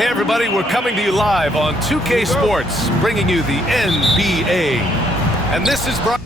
Hey everybody, we're coming to you live on 2K Sports, bringing you the NBA. And this is Brian.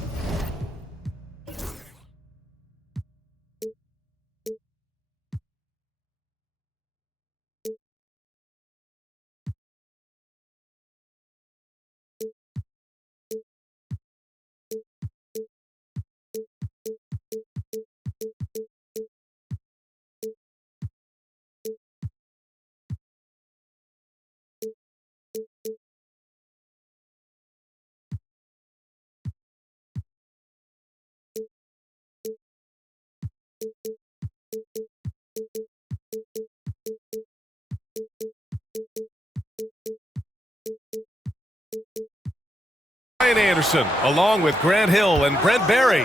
Brian Anderson, along with Grant Hill and Brent Barry.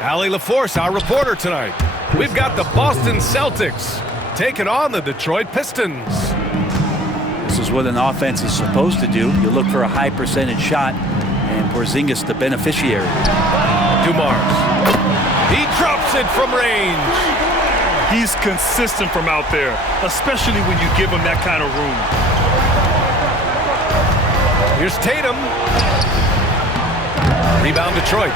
Allie LaForce, our reporter tonight. We've got the Boston Celtics taking on the Detroit Pistons. This is what an offense is supposed to do. You look for a high percentage shot, and Porzingis the beneficiary. Dumars. He drops it from range. He's consistent from out there, especially when you give him that kind of room. Here's Tatum. Rebound Detroit.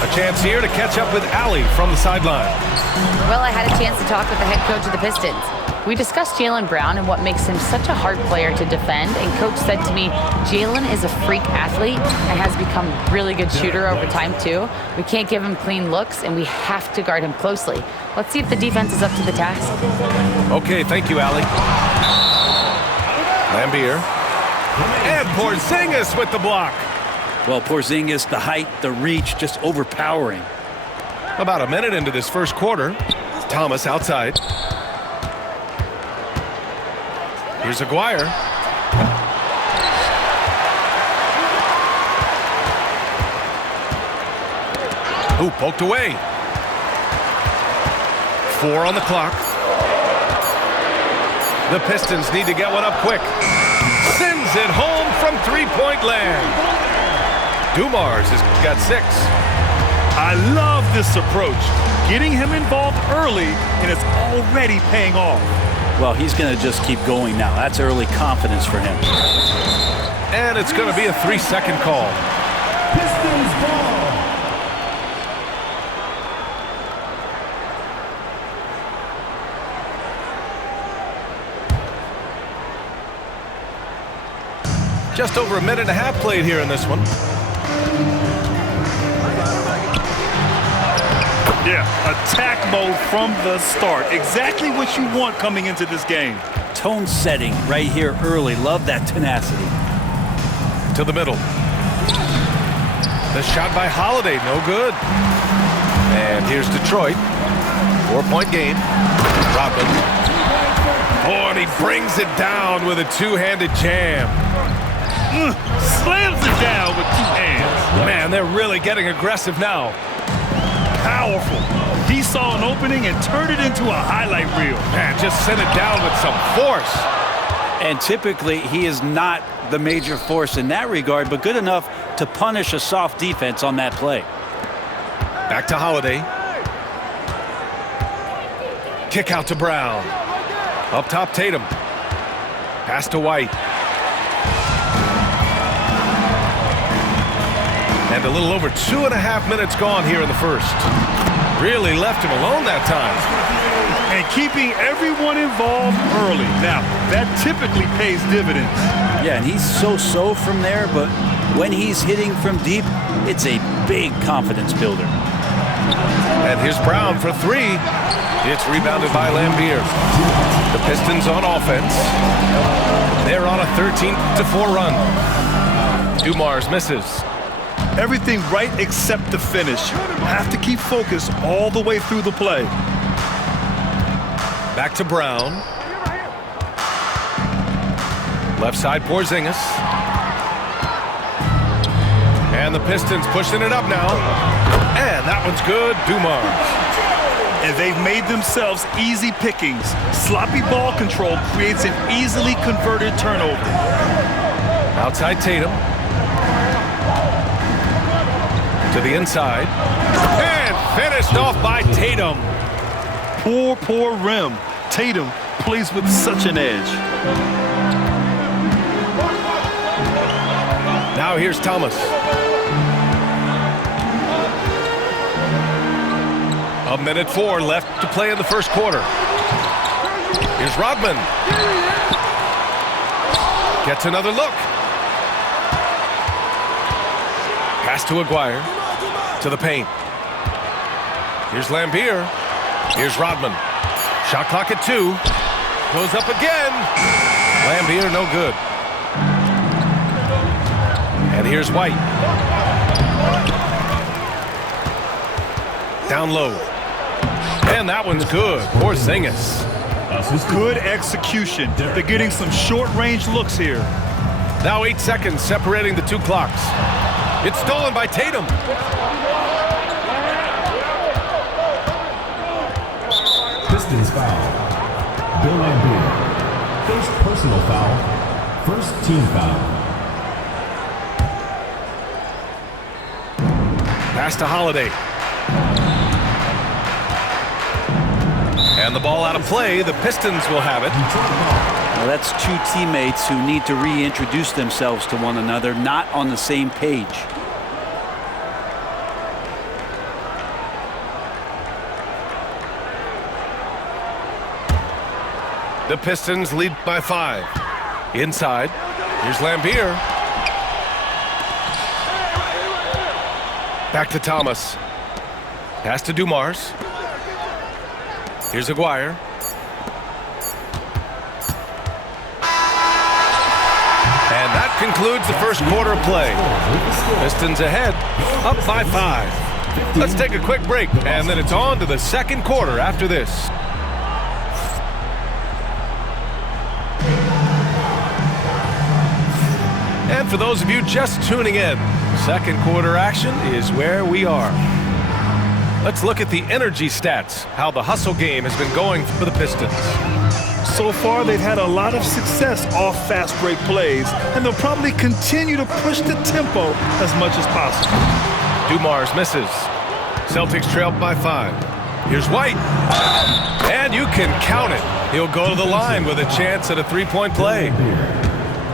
A chance here to catch up with Allie from the sideline. Well, I had a chance to talk with the head coach of the Pistons. We discussed Jaylen Brown and what makes him such a hard player to defend, and coach said to me, Jaylen is a freak athlete and has become a really good shooter over time too. We can't give him clean looks, and we have to guard him closely. Let's see if the defense is up to the task. Okay, thank you, Allie. Lambier. And Porzingis with the block. Well, Porzingis, the height, the reach, just overpowering. About a minute into this first quarter. Thomas outside. Here's Aguirre. Ooh, poked away. 4 on the clock. The Pistons need to get one up quick. Sends it home from three-point land. Dumars has got 6. I love this approach. Getting him involved early, and it's already paying off. Well, he's going to just keep going now. That's early confidence for him. And it's going to be a 3-second call. Pistons ball. Just over a minute and a half played here in this one. Yeah, attack mode from the start. Exactly what you want coming into this game. Tone setting right here early. Love that tenacity. To the middle. The shot by Holiday, no good. And here's Detroit. 4-point game. Rodman. Oh, and he brings it down with a two-handed jam. Slams it down with 2 hands. Man, they're really getting aggressive now. Powerful. He saw an opening and turned it into a highlight reel. Man, just sent it down with some force. And typically, he is not the major force in that regard, but good enough to punish a soft defense on that play. Back to Holiday. Kick out to Brown. Up top, Tatum. Pass to White. And a little over 2.5 minutes gone here in the first. Really left him alone that time. And keeping everyone involved early. Now, that typically pays dividends. Yeah, and he's so from there, but when he's hitting from deep, it's a big confidence builder. And here's Brown for 3. It's rebounded by Lambier. The Pistons on offense. They're on a 13-4 run. Dumars misses. Everything right except the finish. Have to keep focused all the way through the play. Back to Brown. Left side, Porzingis. And the Pistons pushing it up now. And that one's good, Dumars. And they've made themselves easy pickings. Sloppy ball control creates an easily converted turnover. Outside Tatum. To the inside. And finished off by Tatum. Poor rim. Tatum plays with such an edge. Now here's Thomas. A minute 4 left to play in the first quarter. Here's Rodman. Gets another look. Pass to Aguirre. To the paint. Here's Lambier. Here's Rodman. Shot clock at 2. Goes up again. Lambier no good. And here's White. Down low. And that one's good. Porzingis. Good execution. They're getting some short-range looks here. Now 8 seconds separating the two clocks. It's stolen by Tatum. Pistons foul. Bill Lambier. First personal foul. First team foul. Pass to Holiday. And the ball out of play. The Pistons will have it. Well, that's two teammates who need to reintroduce themselves to one another, not on the same page. The Pistons lead by 5. Inside. Here's Lambier. Back to Thomas. Pass to Dumars. Here's Aguirre. And that concludes the first quarter of play. Pistons ahead, up by 5. Let's take a quick break, and then it's on to the second quarter after this. And for those of you just tuning in, second quarter action is where we are. Let's look at the energy stats, how the hustle game has been going for the Pistons. So far, they've had a lot of success off fast break plays, and they'll probably continue to push the tempo as much as possible. Dumars misses. Celtics trail by 5. Here's White. And you can count it. He'll go to the line with a chance at a three-point play.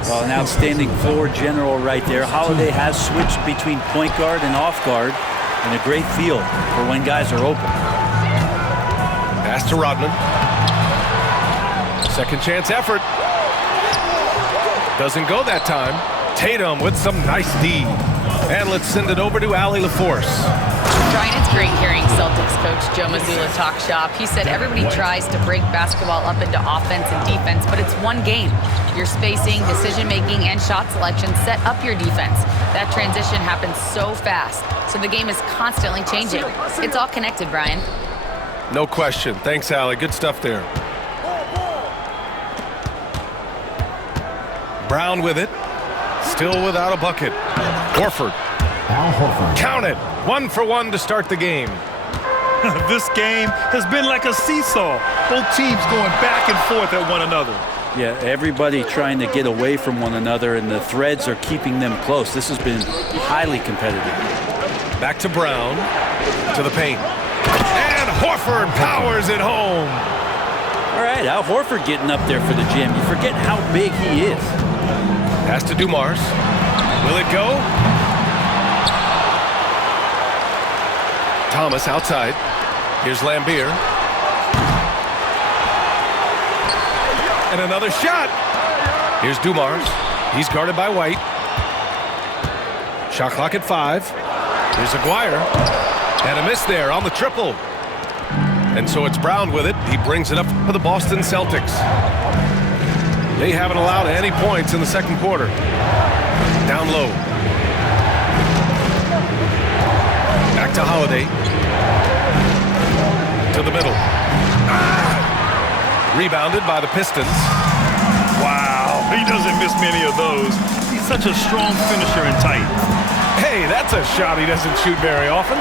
Well, an outstanding floor general right there. Holiday has switched between point guard and off guard, and a great feel for when guys are open. Pass to Rodman. Second chance effort. Doesn't go that time. Tatum with some nice D. And let's send it over to Allie LaForce. Brian, it's great hearing Celtics coach Joe Mazzulla talk shop. He said everybody tries to break basketball up into offense and defense, but it's one game. Your spacing, decision-making, and shot selection set up your defense. That transition happens so fast, so the game is constantly changing. It's all connected, Brian. No question. Thanks, Allie. Good stuff there. Brown with it. Still without a bucket. Horford. Al Horford. Count it. 1 for 1 to start the game. This game has been like a seesaw. Both teams going back and forth at one another. Yeah, everybody trying to get away from one another, and the threads are keeping them close. This has been highly competitive. Back to Brown. To the paint. And Horford powers it home. All right, Al Horford getting up there for the jam. You forget how big he is. Pass to Dumars. Will it go? Thomas outside. Here's Lambier. And another shot. Here's Dumars. He's guarded by White. Shot clock at 5. Here's Aguirre. And a miss there on the triple. And so it's Brown with it. He brings it up for the Boston Celtics. They haven't allowed any points in the second quarter. Down low. Back to Holiday. To the middle. Rebounded by the Pistons. Wow, he doesn't miss many of those. He's such a strong finisher and tight. Hey, that's a shot he doesn't shoot very often.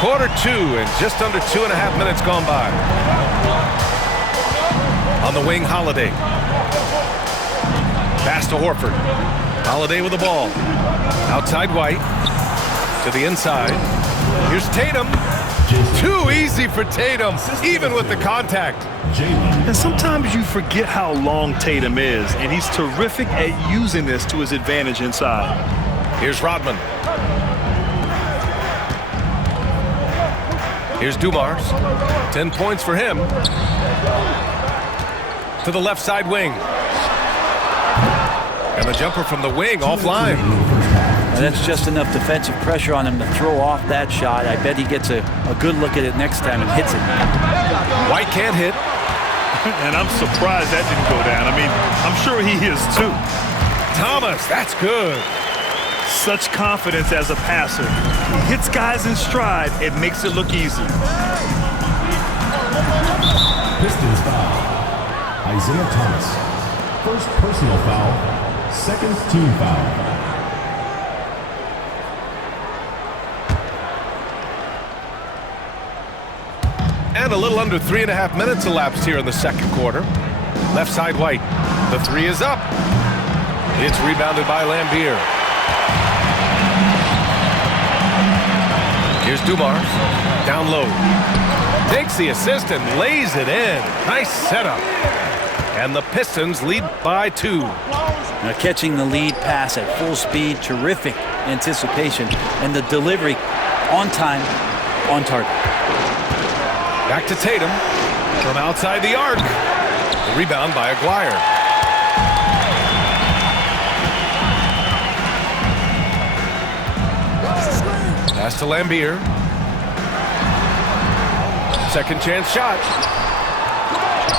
Quarter 2 and just under 2.5 minutes gone by. On the wing, Holiday. Pass to Horford. Holiday with the ball. Outside White. To the inside. Here's Tatum. Jason. Too easy for Tatum, even with the contact. Jalen. And sometimes you forget how long Tatum is, and he's terrific at using this to his advantage inside. Here's Rodman. Here's Dumars. 10 points for him. To the left side wing. And the jumper from the wing offline. Now that's just enough defensive pressure on him to throw off that shot. I bet he gets a good look at it next time and hits it. White can't hit. And I'm surprised that didn't go down. I mean, I'm sure he is too. Thomas, that's good. Such confidence as a passer. He hits guys in stride. It makes it look easy. Pistons foul. Isaiah Thomas. First personal foul. Second team foul. And a little under 3.5 minutes elapsed here in the second quarter. Left side White. The three is up. It's rebounded by Lambier. Here's Dumars. Down low. Takes the assist and lays it in. Nice setup. And the Pistons lead by 2. Now catching the lead pass at full speed, terrific anticipation, and the delivery on time, on target. Back to Tatum from outside the arc. The rebound by Aguirre. Pass to Lambier. Second chance shot.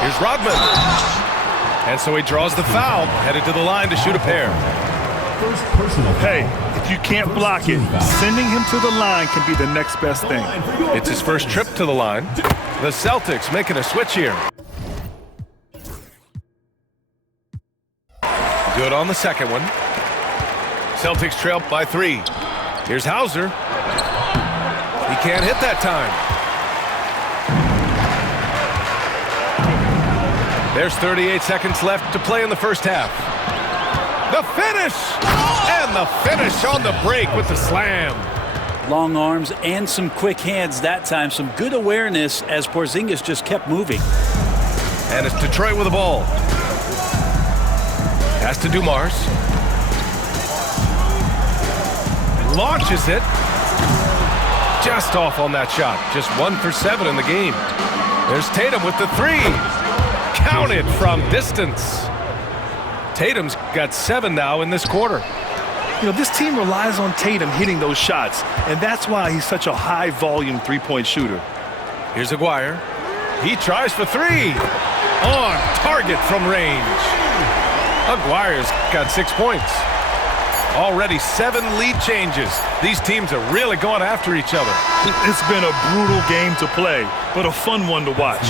Here's Rodman. And so he draws the foul, headed to the line to shoot a pair. First personal foul. Hey, if you can't block it, sending him to the line can be the next best thing. It's his first trip to the line. The Celtics making a switch here. Good on the second one. Celtics trail by 3. Here's Hauser. He can't hit that time. There's 38 seconds left to play in the first half. The finish! And the finish on the break with the slam. Long arms and some quick hands that time. Some good awareness as Porzingis just kept moving. And it's Detroit with the ball. Pass to Dumars. Launches it. Just off on that shot. Just 1 for 7 in the game. There's Tatum with the 3. Counted from distance. Tatum's got 7 now in this quarter. You know, this team relies on Tatum hitting those shots, and that's why he's such a high-volume three-point shooter. Here's Aguirre. He tries for 3. On target from range. Aguirre's got 6 points. Already 7 lead changes. These teams are really going after each other. It's been a brutal game to play, but a fun one to watch.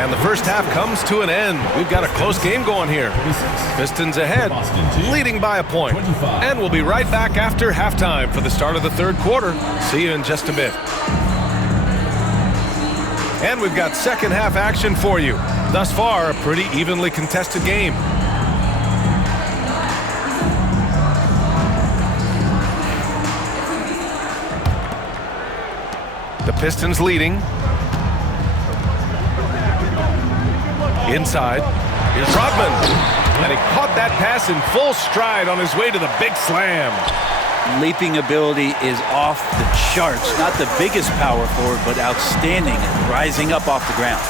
And the first half comes to an end. We've got a close game going here. Pistons ahead, leading by a point. And we'll be right back after halftime for the start of the third quarter. See you in just a bit. And we've got second half action for you. Thus far, a pretty evenly contested game. The Pistons leading. Inside. Here's Rodman. And he caught that pass in full stride on his way to the big slam. Leaping ability is off the charts. Not the biggest power forward, but outstanding and rising up off the ground.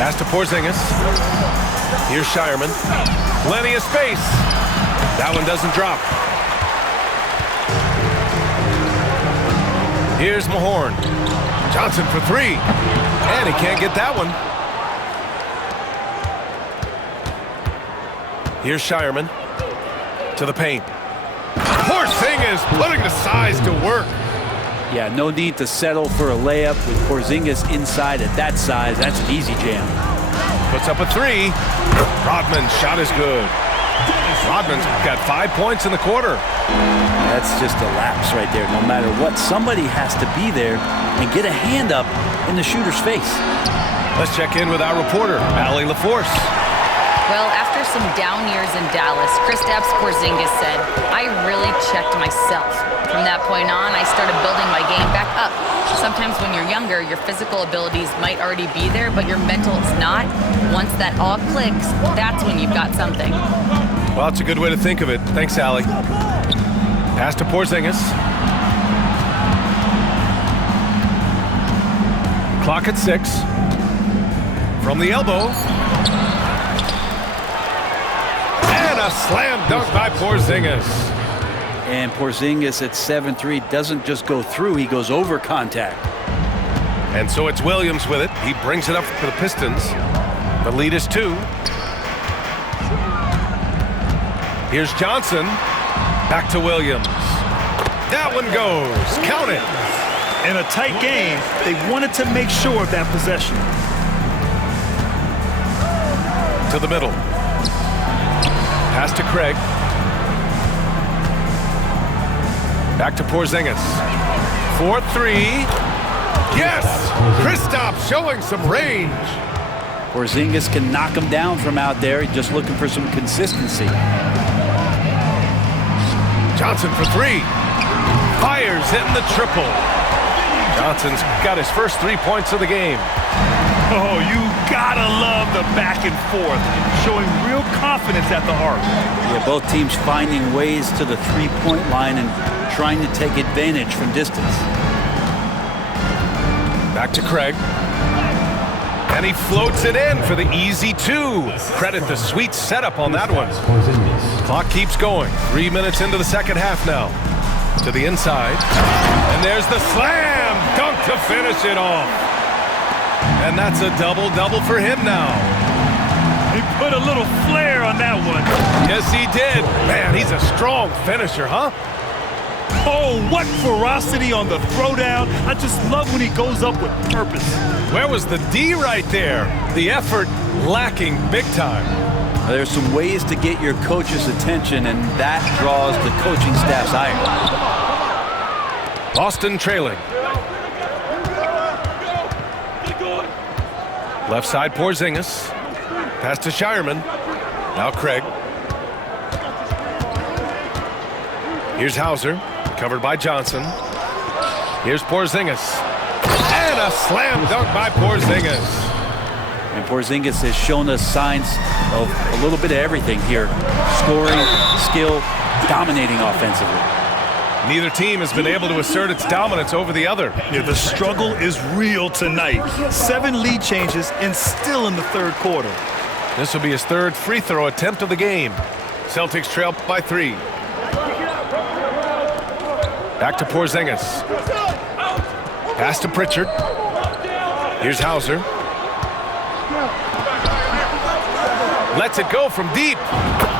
Pass to Porzingis. Here's Shireman. Plenty of space. That one doesn't drop. Here's Mahorn. Johnson for 3. And he can't get that one. Here's Shireman. To the paint. Porzingis putting the size to work. Yeah, no need to settle for a layup with Porzingis inside at that size. That's an easy jam. Puts up a 3. Rodman's shot is good. Rodman's got 5 points in the quarter. That's just a lapse right there. No matter what, somebody has to be there and get a hand up in the shooter's face. Let's check in with our reporter, Allie LaForce. Well, after some down years in Dallas, Kristaps Porzingis said, "I really checked myself. From that point on, I started building my game back up. Sometimes when you're younger, your physical abilities might already be there, but your mental is not. Once that all clicks, that's when you've got something." Well, it's a good way to think of it. Thanks, Allie. Pass to Porzingis. Clock at 6. From the elbow. And a slam dunk by Porzingis. And Porzingis at 7'3" doesn't just go through, he goes over contact. And so it's Williams with it. He brings it up for the Pistons. The lead is 2. Here's Johnson. Back to Williams. That one goes. Count it. In a tight game, they wanted to make sure of that possession. To the middle. Pass to Craig. Back to Porzingis. 4-3. Yes! Kristaps showing some range. Porzingis can knock him down from out there, just looking for some consistency. Johnson for 3. Fires, hitting the triple. Johnson's got his first 3 points of the game. Oh, you gotta love the back and forth, showing real confidence at the arc. Yeah, both teams finding ways to the three-point line and trying to take advantage from distance. Back to Craig. And he floats it in for the easy 2. Credit the sweet setup on that one. Clock keeps going. 3 minutes into the second half now. To the inside. And there's the slam dunk to finish it off. And that's a double-double for him now. He put a little flair on that one. Yes, he did. Man, he's a strong finisher, huh? Oh, what ferocity on the throwdown. I just love when he goes up with purpose. Where was the D right there? The effort lacking big time. There's some ways to get your coach's attention, and that draws the coaching staff's ire. Boston trailing. Left side Porzingis. Pass to Shireman. Now Craig. Here's Hauser. Covered by Johnson. Here's Porzingis. And a slam dunk by Porzingis. And Porzingis has shown us signs of a little bit of everything here. Scoring, skill, dominating offensively. Neither team has been able to assert its dominance over the other. Yeah, the struggle is real tonight. 7 lead changes and still in the third quarter. This will be his 3rd free throw attempt of the game. Celtics trail by 3. Back to Porzingis. Pass to Pritchard. Here's Hauser. Lets it go from deep.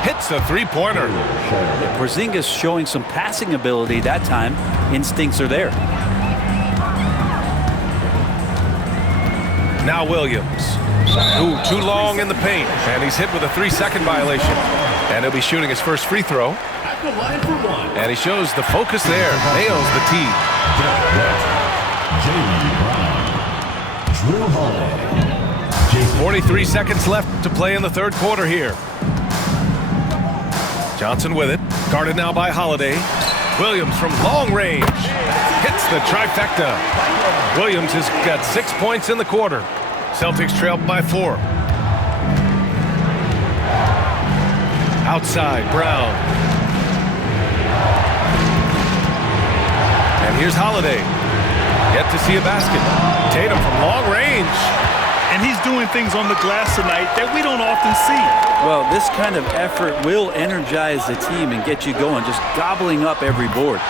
Hits the 3-pointer. Yeah, Porzingis showing some passing ability that time. Instincts are there. Now Williams. Ooh, too long in the paint. And he's hit with a 3-second violation. And he'll be shooting his first free throw. At the line for 1. And he shows the focus there. Nails the tee. Jaylen Brown. Drew Holiday. 43 seconds left to play in the third quarter here. Johnson with it. Guarded now by Holiday. Williams from long range. Hits the trifecta. Williams has got 6 points in the quarter. Celtics trail by 4. Outside, Brown. And here's Holiday. Yet to see a basket. Tatum from long range. And he's doing things on the glass tonight that we don't often see. Well, this kind of effort will energize the team and get you going, just gobbling up every board.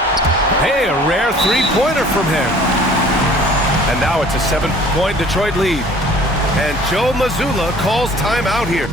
Hey, a rare 3-pointer from him. And now it's a 7-point Detroit lead. And Joe Mazzulla calls timeout here.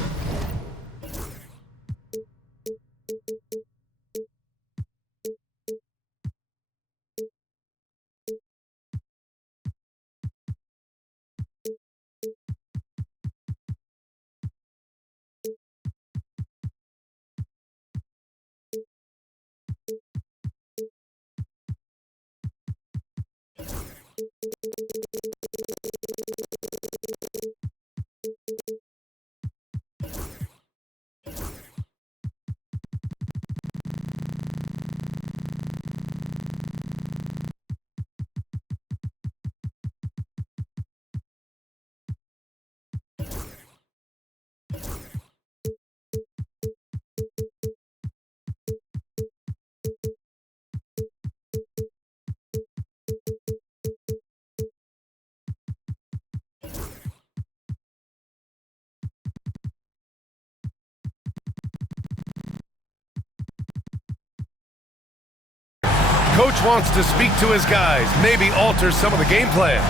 Coach wants to speak to his guys, maybe alter some of the game plan.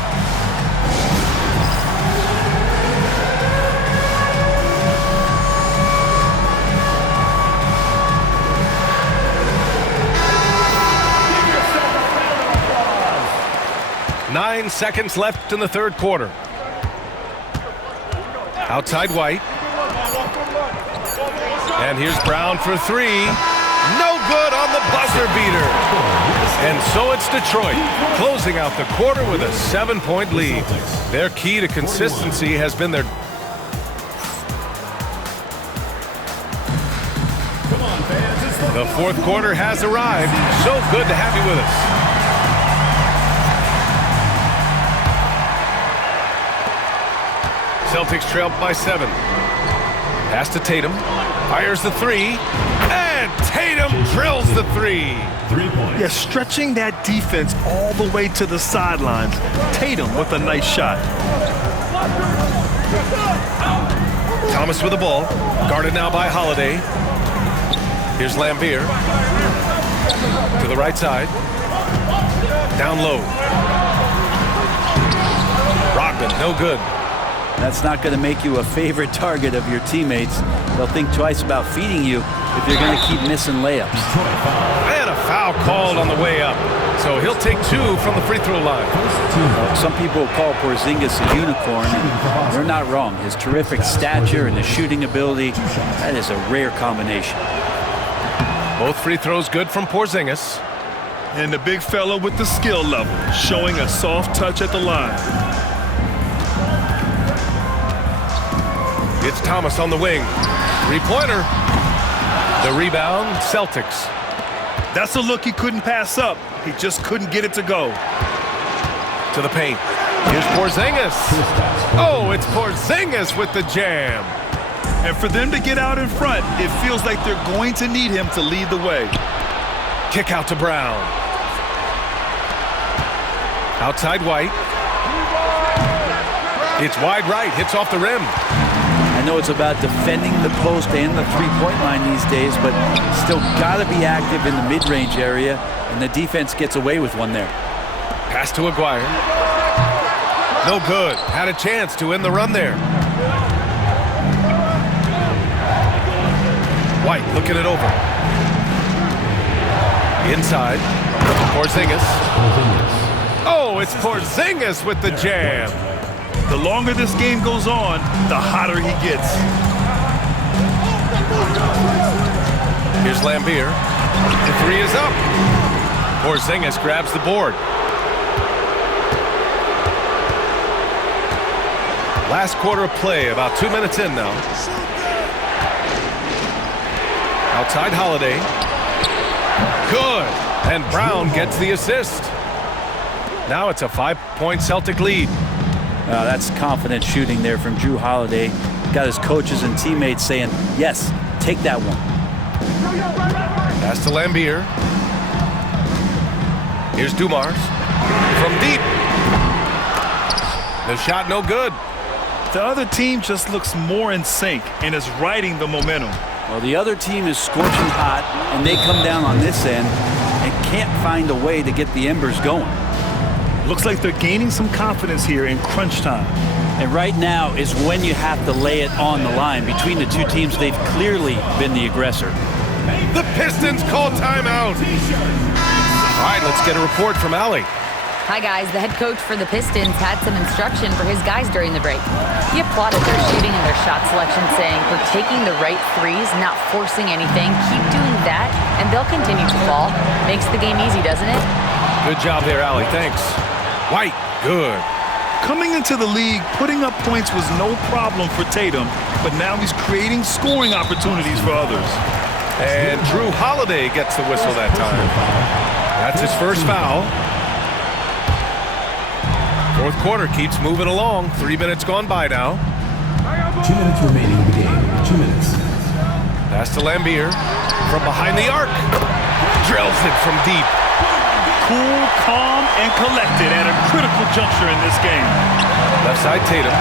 Nine seconds left in the third quarter. Outside White. And here's Brown for three. No good on the buzzer beater. And so it's Detroit closing out the quarter with a 7-point lead. Their key to consistency has been their... The fourth quarter has arrived. So good to have you with us. Celtics trail by 7. Pass to Tatum. Fires the three. And Tatum drills the three. 3 points. Yeah, stretching that defense all the way to the sidelines. Tatum with a nice shot. Thomas with the ball. Guarded now by Holiday. Here's Lambeer. To the right side. Down low. Rodman, no good. That's not going to make you a favorite target of your teammates. They'll think twice about feeding you if you're going to keep missing layups. And a foul called on the way up. So he'll take 2 from the free throw line. Some people call Porzingis a unicorn, and they're not wrong. His terrific stature and his shooting ability, that is a rare combination. Both free throws good from Porzingis. And the big fella with the skill level, showing a soft touch at the line. It's Thomas on the wing. Three-pointer. The rebound, Celtics. That's a look he couldn't pass up. He just couldn't get it to go. To the paint. Here's Porzingis. Oh, it's Porzingis with the jam. And for them to get out in front, it feels like they're going to need him to lead the way. Kick out to Brown. Outside White. It's wide right, hits off the rim. I know it's about defending the post and the three-point line these days, but still got to be active in the mid-range area, and the defense gets away with one there. Pass to Aguirre. No good. Had a chance to end the run there. White looking it over. Inside. Porzingis. Oh, it's Porzingis with the jam. The longer this game goes on, the hotter he gets. Here's Lambeer. The three is up. Porzingis grabs the board. Last quarter of play, about 2 minutes in now. Outside Holiday. Good. And Brown gets the assist. Now it's a 5-point Celtic lead. That's confident shooting there from Jrue Holiday. Got his coaches and teammates saying, yes, take that one. Pass to Lambeer. Here's Dumars. From deep. The shot no good. The other team just looks more in sync and is riding the momentum. Well, the other team is scorching hot, and they come down on this end and can't find a way to get the embers going. Looks like they're gaining some confidence here in crunch time. And right now is when you have to lay it on the line. Between the two teams, they've clearly been the aggressor. The Pistons call timeout. All right, let's get a report from Allie. Hi, guys. The head coach for the Pistons had some instruction for his guys during the break. He applauded their shooting and their shot selection, saying, "We're taking the right threes, not forcing anything. Keep doing that, and they'll continue to fall." Makes the game easy, doesn't it? Good job there, Allie. Thanks. White, good. Coming into the league, putting up points was no problem for Tatum, but now he's creating scoring opportunities for others. And Jrue Holiday gets the whistle that time. That's his first foul. Fourth quarter keeps moving along. 3 minutes gone by now. 2 minutes remaining in the game. 2 minutes. Pass to Lambeer. From behind the arc. Drills it from deep. Cool, calm, and collected at a critical juncture in this game. Left side Tatum.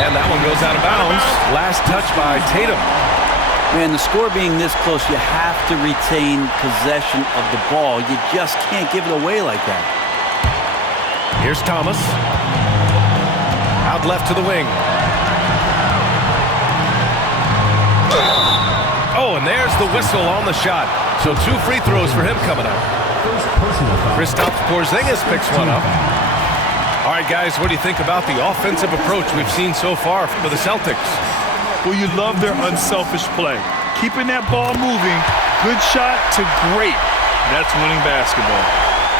And that one goes out of bounds. Last touch by Tatum. Man, the score being this close, you have to retain possession of the ball. You just can't give it away like that. Here's Thomas. Out left to the wing. Oh, and there's the whistle on the shot. So 2 free throws for him coming up. First personal foul. Kristaps Porzingis picks one up. All right, guys, what do you think about the offensive approach we've seen so far for the Celtics? Well, you love their unselfish play. Keeping that ball moving, good shot to great. That's winning basketball.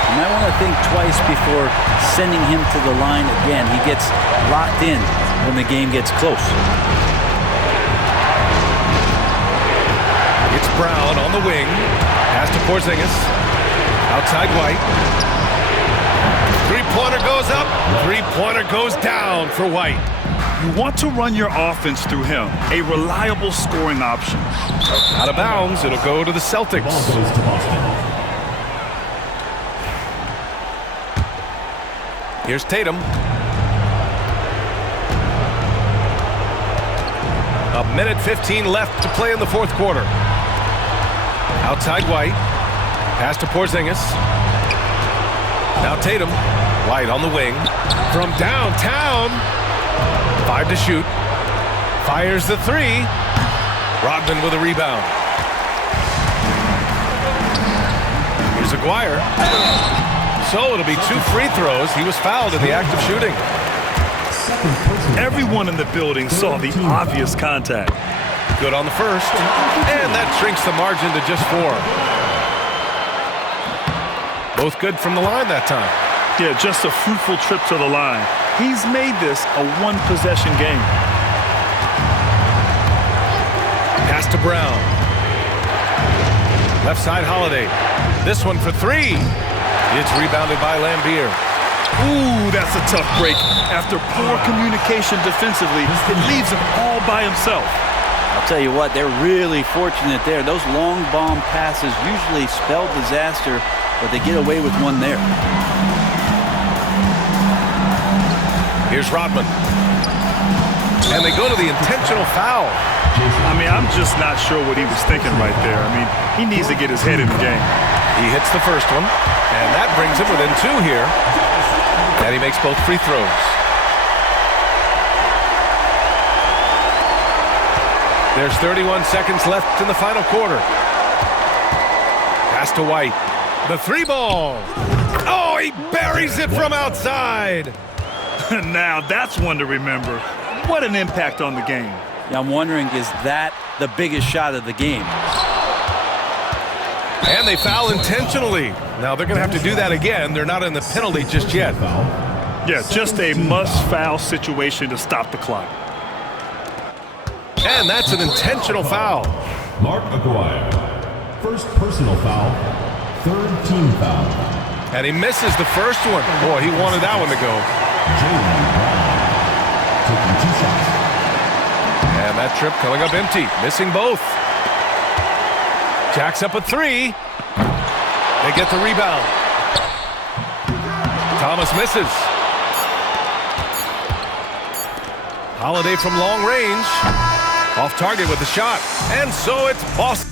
You might want to think twice before sending him to the line again. He gets locked in when the game gets close. It's Brown on the wing. Pass to Porzingis. Outside White. Three-pointer goes up. Three-pointer goes down for White. You want to run your offense through him, a reliable scoring option. Out of bounds, it'll go to the Celtics. Ball goes to Boston. Here's Tatum. A minute 15 left to play in the fourth quarter. Outside White. Pass to Porzingis. Now Tatum. White on the wing. From downtown. 5 to shoot. Fires the 3. Rodman with a rebound. Here's Aguirre. So it'll be 2 free throws. He was fouled in the act of shooting. Second personal foul. Everyone in the building saw the obvious contact. Good on the first. And that shrinks the margin to just 4. Both good from the line that time. Yeah, just a fruitful trip to the line. He's made this a one-possession game. Pass to Brown. Left side Holiday. This one for 3. It's rebounded by Lambier. Ooh, that's a tough break. After poor communication defensively, it leaves him all by himself. I'll tell you what, they're really fortunate there. Those long bomb passes usually spell disaster, but they get away with one there. Here's Rodman. And they go to the intentional foul. I mean, I'm just not sure what he was thinking right there. I mean, he needs to get his head in the game. He hits the first one, and that brings him within 2 here. And he makes both free throws. There's 31 seconds left in the final quarter. Pass to White. The 3 ball. Oh, he buries it from outside. Now, that's one to remember. What an impact on the game. Yeah, I'm wondering, is that the biggest shot of the game? And they foul intentionally. Now they're going to have to do that again. They're not in the penalty just yet. Yeah, just a must-foul situation to stop the clock. And that's an intentional foul. Mark Aguirre. First personal foul. Third team foul. And he misses the first one. Boy, he wanted that one to go. Jaylen Brown. Taking 2 shots. And that trip coming up empty. Missing both. Jacks up a 3. They get the rebound. Thomas misses. Holiday from long range. Off target with the shot. And so it's Boston.